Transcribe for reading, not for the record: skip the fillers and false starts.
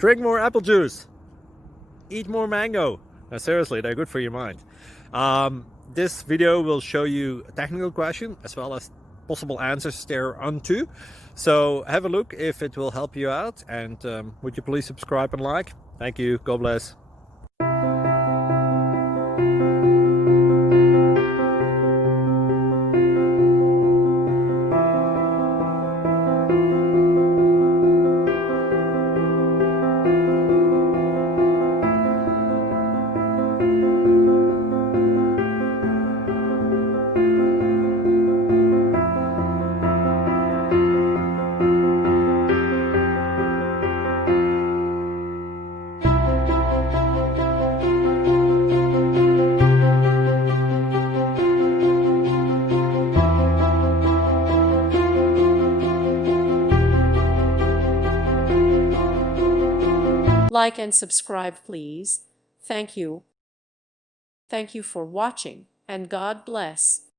Drink more apple juice. Eat more mango. Now, seriously, they're good for your mind. This video will show you a technical question as well as possible answers thereunto. So have a look if it will help you out, and would you please subscribe and like? Thank you. God bless. Like and subscribe, please. Thank you. Thank you for watching, and God bless.